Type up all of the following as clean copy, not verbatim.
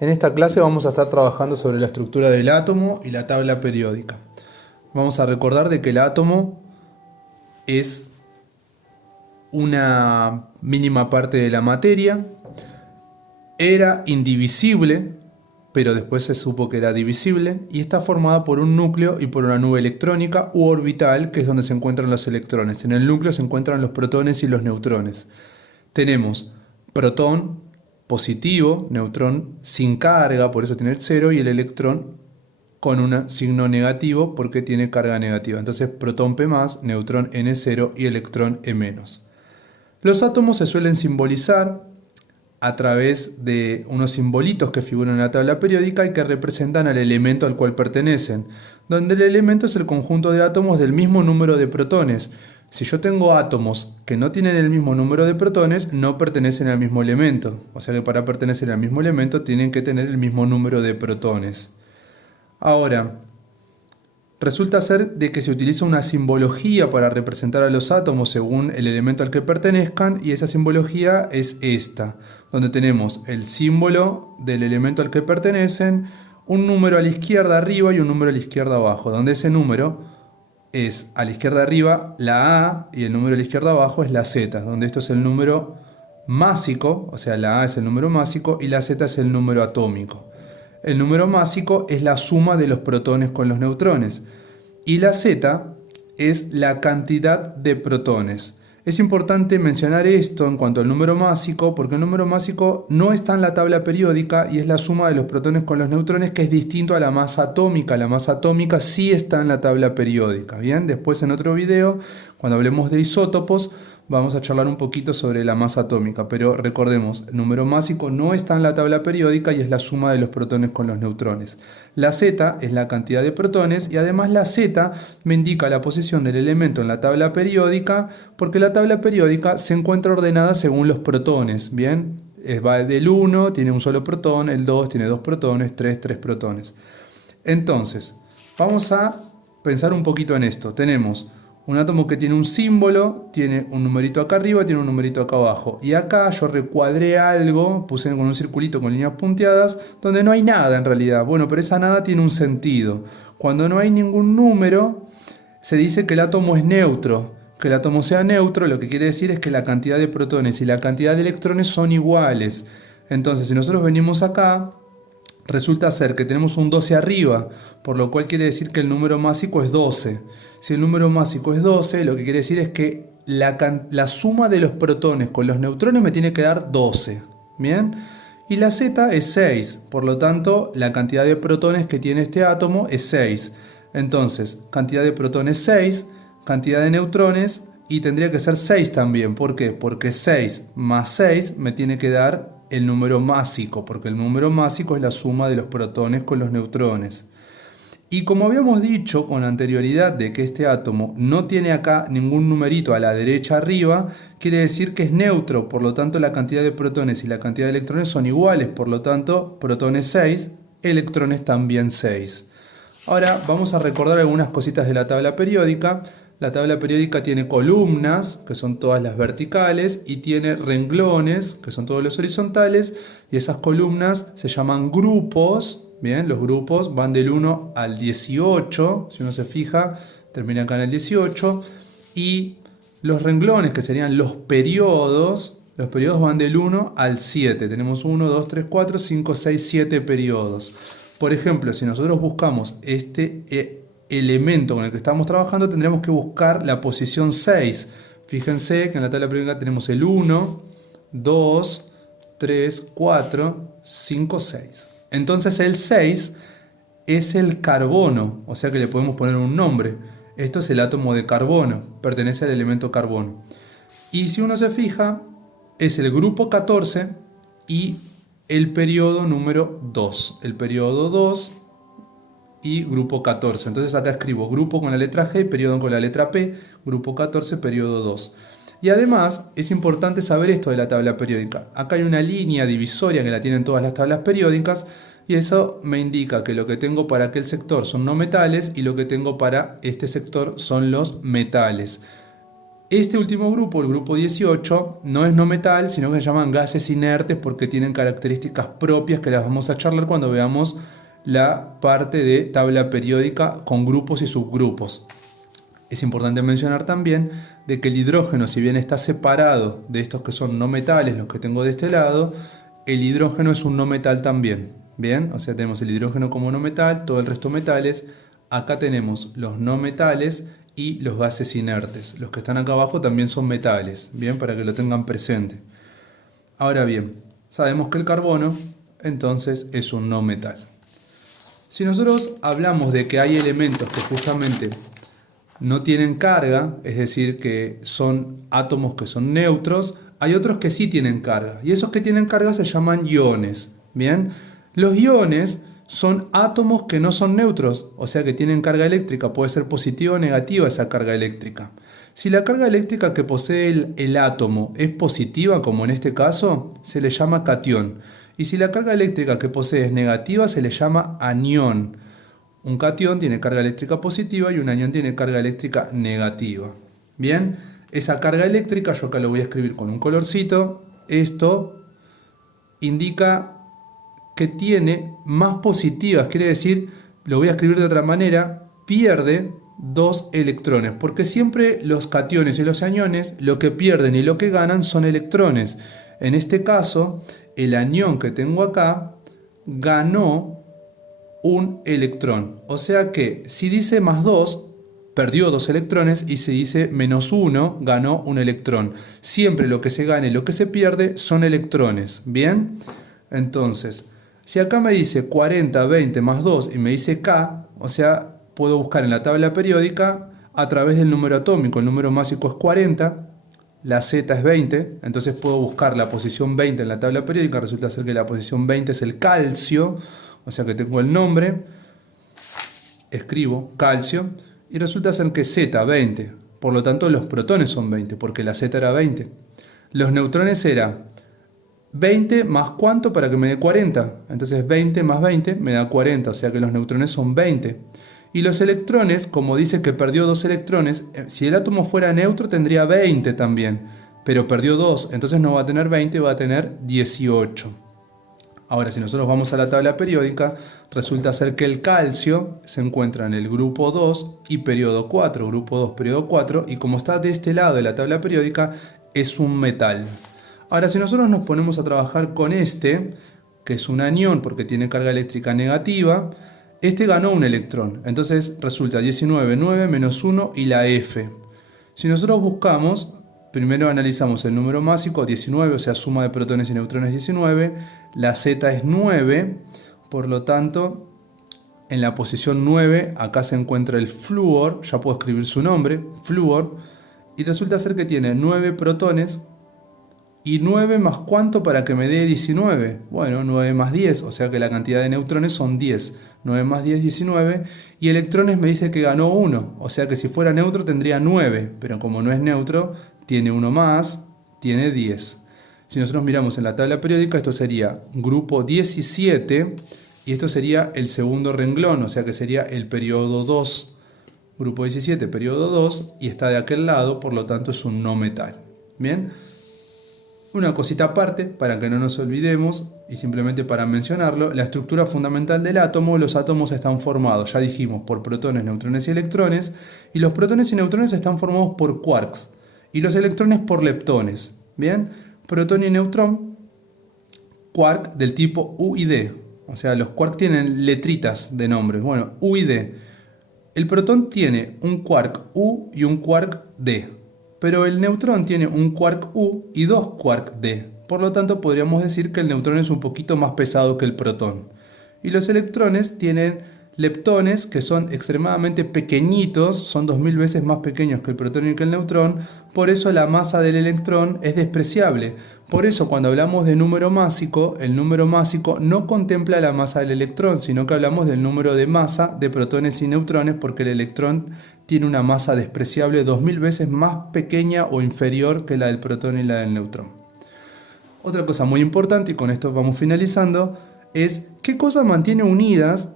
En esta clase vamos a estar trabajando sobre la estructura del átomo y la tabla periódica. Vamos a recordar de que el átomo es una mínima parte de la materia, era indivisible, pero después se supo que era divisible, y está formada por un núcleo y por una nube electrónica u orbital, que es donde se encuentran los electrones. En el núcleo se encuentran los protones y los neutrones. Tenemos protón positivo, neutrón sin carga, por eso tiene el 0, y el electrón con un signo negativo porque tiene carga negativa. Entonces protón P+, neutrón N0 y electrón E-. Los átomos se suelen simbolizar a través de unos simbolitos que figuran en la tabla periódica y que representan al elemento al cual pertenecen, donde el elemento es el conjunto de átomos del mismo número de protones. Si yo tengo átomos que no tienen el mismo número de protones, no pertenecen al mismo elemento. O sea que para pertenecer al mismo elemento tienen que tener el mismo número de protones. Ahora, resulta ser de que se utiliza una simbología para representar a los átomos según el elemento al que pertenezcan, y esa simbología es esta, donde tenemos el símbolo del elemento al que pertenecen, un número a la izquierda arriba y un número a la izquierda abajo, donde ese número es a la izquierda arriba la A y el número a la izquierda abajo es la Z, donde esto es el número másico, o sea la A es el número másico y la Z es el número atómico. El número másico es la suma de los protones con los neutrones y la Z es la cantidad de protones. Es importante mencionar esto en cuanto al número másico porque el número másico no está en la tabla periódica y es la suma de los protones con los neutrones, que es distinto a la masa atómica. La masa atómica sí está en la tabla periódica. Bien, después en otro video, cuando hablemos de isótopos, vamos a charlar un poquito sobre la masa atómica, pero recordemos, el número másico no está en la tabla periódica y es la suma de los protones con los neutrones. La Z es la cantidad de protones y además la Z me indica la posición del elemento en la tabla periódica porque la tabla periódica se encuentra ordenada según los protones, ¿bien? Va del 1, tiene un solo protón, el 2 tiene 2 protones, 3 protones. Entonces, vamos a pensar un poquito en esto. Tenemos un átomo que tiene un símbolo, tiene un numerito acá arriba, tiene un numerito acá abajo. Y acá yo recuadré algo, puse con un circulito con líneas punteadas, donde no hay nada en realidad. Bueno, pero esa nada tiene un sentido. Cuando no hay ningún número, se dice que el átomo es neutro. Que el átomo sea neutro, lo que quiere decir es que la cantidad de protones y la cantidad de electrones son iguales. Entonces, si nosotros venimos acá, resulta ser que tenemos un 12 arriba, por lo cual quiere decir que el número másico es 12. Si el número másico es 12, lo que quiere decir es que la suma de los protones con los neutrones me tiene que dar 12. ¿Bien? Y la Z es 6, por lo tanto la cantidad de protones que tiene este átomo es 6. Entonces, cantidad de protones 6, cantidad de neutrones, y tendría que ser 6 también. ¿Por qué? Porque 6 más 6 me tiene que dar el número másico, porque el número másico es la suma de los protones con los neutrones. Y como habíamos dicho con anterioridad de que este átomo no tiene acá ningún numerito a la derecha arriba, quiere decir que es neutro, por lo tanto la cantidad de protones y la cantidad de electrones son iguales, por lo tanto protones 6, electrones también 6. Ahora vamos a recordar algunas cositas de la tabla periódica. La tabla periódica tiene columnas, que son todas las verticales, y tiene renglones, que son todos los horizontales, y esas columnas se llaman grupos. Bien, los grupos van del 1 al 18, si uno se fija, termina acá en el 18, y los renglones, que serían los periodos van del 1 al 7. Tenemos 1, 2, 3, 4, 5, 6, 7 periodos. Por ejemplo, si nosotros buscamos este elemento con el que estamos trabajando, tendremos que buscar la posición 6. Fíjense que en la tabla periódica tenemos el 1, 2, 3, 4, 5, 6. Entonces el 6 es el carbono, o sea que le podemos poner un nombre. Esto es el átomo de carbono, pertenece al elemento carbono. Y si uno se fija, es el grupo 14 y el periodo número 2. El periodo 2 y grupo 14. Entonces acá escribo grupo con la letra G, periodo con la letra P, grupo 14, periodo 2. Y además es importante saber esto de la tabla periódica. Acá hay una línea divisoria que la tienen todas las tablas periódicas y eso me indica que lo que tengo para aquel sector son no metales y lo que tengo para este sector son los metales. Este último grupo, el grupo 18, no es no metal, sino que se llaman gases inertes porque tienen características propias que las vamos a charlar cuando veamos la parte de tabla periódica con grupos y subgrupos. Es importante mencionar también de que el hidrógeno, si bien está separado de estos que son no metales, los que tengo de este lado, el hidrógeno es un no metal también. Bien, o sea, tenemos el hidrógeno como no metal, todo el resto metales. Acá tenemos los no metales y los gases inertes. Los que están acá abajo también son metales, bien, para que lo tengan presente. Ahora bien, sabemos que el carbono entonces es un no metal. Si nosotros hablamos de que hay elementos que justamente no tienen carga, es decir, que son átomos que son neutros, hay otros que sí tienen carga. Y esos que tienen carga se llaman iones. Bien, los iones son átomos que no son neutros, o sea que tienen carga eléctrica, puede ser positiva o negativa esa carga eléctrica. Si la carga eléctrica que posee el átomo es positiva, como en este caso, se le llama catión. Y si la carga eléctrica que posee es negativa, se le llama anión. Un catión tiene carga eléctrica positiva y un anión tiene carga eléctrica negativa. Bien, esa carga eléctrica, yo acá lo voy a escribir con un colorcito, esto indica que tiene más positivas, quiere decir, lo voy a escribir de otra manera, pierde 2 electrones, porque siempre los cationes y los aniones lo que pierden y lo que ganan son electrones. En este caso, el anión que tengo acá ganó un electrón, o sea que si dice más 2, perdió 2 electrones, y si dice menos 1, ganó un electrón. Siempre lo que se gana y lo que se pierde son electrones, ¿bien? Entonces, si acá me dice 40, 20 más 2 y me dice K, o sea, puedo buscar en la tabla periódica a través del número atómico. El número másico es 40, la Z es 20, entonces puedo buscar la posición 20 en la tabla periódica. Resulta ser que la posición 20 es el calcio, o sea que tengo el nombre, escribo calcio, y resulta ser que Z, 20, por lo tanto los protones son 20, porque la Z era 20. Los neutrones era 20 más cuánto para que me dé 40. Entonces 20 más 20 me da 40, o sea que los neutrones son 20. Y los electrones, como dice que perdió 2 electrones, si el átomo fuera neutro tendría 20 también, pero perdió 2, entonces no va a tener 20, va a tener 18. Ahora, si nosotros vamos a la tabla periódica, resulta ser que el calcio se encuentra en el grupo 2 y periodo 4, grupo 2, periodo 4, y como está de este lado de la tabla periódica, es un metal. Ahora, si nosotros nos ponemos a trabajar con este, que es un anión porque tiene carga eléctrica negativa, este ganó un electrón. Entonces resulta 19, 9, menos 1 y la F. Si nosotros buscamos, primero analizamos el número másico, 19, o sea, suma de protones y neutrones 19. La Z es 9, por lo tanto, en la posición 9, acá se encuentra el flúor, ya puedo escribir su nombre, flúor, y resulta ser que tiene 9 protones. ¿Y 9 más cuánto para que me dé 19? Bueno, 9 más 10, o sea que la cantidad de neutrones son 10. 9 más 10, 19. Y electrones me dice que ganó 1, o sea que si fuera neutro tendría 9, pero como no es neutro, tiene 1 más, tiene 10. Si nosotros miramos en la tabla periódica, esto sería grupo 17, y esto sería el segundo renglón, o sea que sería el periodo 2. Grupo 17, periodo 2, y está de aquel lado, por lo tanto es un no metal. ¿Bien? Una cosita aparte, para que no nos olvidemos, y simplemente para mencionarlo, la estructura fundamental del átomo, los átomos están formados, ya dijimos, por protones, neutrones y electrones, y los protones y neutrones están formados por quarks, y los electrones por leptones. ¿Bien? Protón y neutrón, quark del tipo U y D, o sea, los quarks tienen letritas de nombres, bueno, U y D. El protón tiene un quark U y un quark D. Pero el neutrón tiene un quark U y 2 quark D. Por lo tanto, podríamos decir que el neutrón es un poquito más pesado que el protón. Y los electrones tienen leptones que son extremadamente pequeñitos, son 2000 veces más pequeños que el protón y que el neutrón. Por eso la masa del electrón es despreciable. Por eso cuando hablamos de número másico, el número másico no contempla la masa del electrón, sino que hablamos del número de masa de protones y neutrones, porque el electrón tiene una masa despreciable 2000 veces más pequeña o inferior que la del protón y la del neutrón. Otra cosa muy importante, y con esto vamos finalizando, es qué cosa mantiene unidas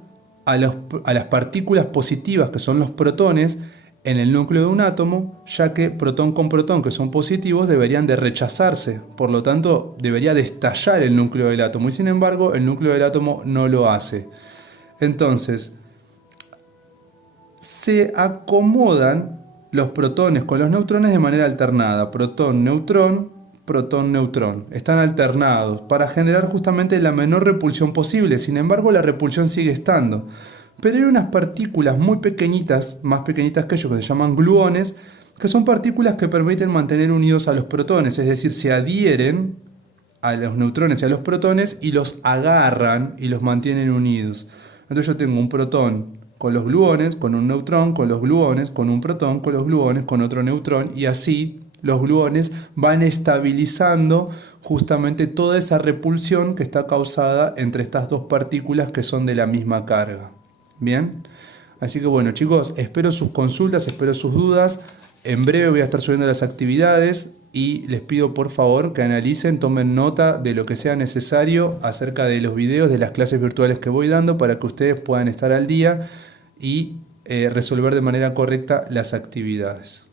a las partículas positivas, que son los protones, en el núcleo de un átomo, ya que protón con protón, que son positivos, deberían de rechazarse. Por lo tanto, debería de estallar el núcleo del átomo. Y sin embargo, el núcleo del átomo no lo hace. Entonces, se acomodan los protones con los neutrones de manera alternada. Protón-neutrón, protón-neutrón. Están alternados para generar justamente la menor repulsión posible. Sin embargo, la repulsión sigue estando. Pero hay unas partículas muy pequeñitas, más pequeñitas que ellos, que se llaman gluones, que son partículas que permiten mantener unidos a los protones, es decir, se adhieren a los neutrones y a los protones y los agarran y los mantienen unidos. Entonces yo tengo un protón con los gluones, con un neutrón, con los gluones, con un protón, con los gluones, con otro neutrón, y así los gluones van estabilizando justamente toda esa repulsión que está causada entre estas dos partículas que son de la misma carga. Bien, así que bueno chicos, espero sus consultas, espero sus dudas. En breve voy a estar subiendo las actividades y les pido por favor que analicen, tomen nota de lo que sea necesario acerca de los videos de las clases virtuales que voy dando para que ustedes puedan estar al día y resolver de manera correcta las actividades.